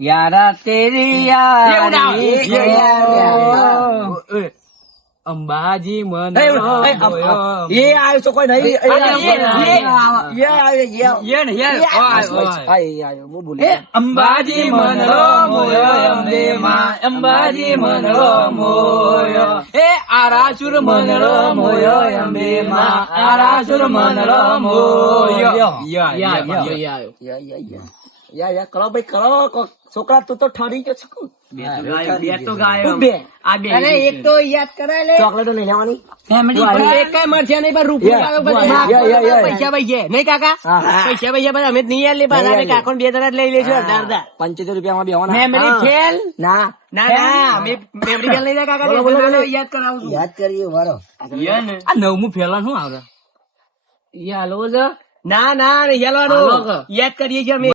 यारा तेरी यारी અંબાજી મન એ આવ્યો છો કોઈ નહીં અંબાજી મન મોયો અંબે માં અંબાજી મન મોયો એ આરાસુર મન મોયો અંબે માં આરાસુર મન મોયો યા કરો ભાઈ કરો છોકરા તું તો ઠરી ગયો છો બે તો ગાયો બે આ બે અરે એક તો યાદ કરાય લે ચોકલેટો નહીં લેવાની એક કઈ મળશે નહીં પણ રૂપિયા પૈસા પૈસે નહીં કાકા પૈસા પૈસા પછી અમે નહીં યાદ લે પાછા કાકો 2 જણા લઈ લેશું અડધા અડધા 75 રૂપિયામાં બેવાના મેમરી ફેલ ના ના ના મેમરી ફેલ નહીં કાકા યાદ કરાવું છું યાદ કરીએ વારો આ 9મું ફેલા શું આવડે ના ના યાદ કરીએ છીએ અમે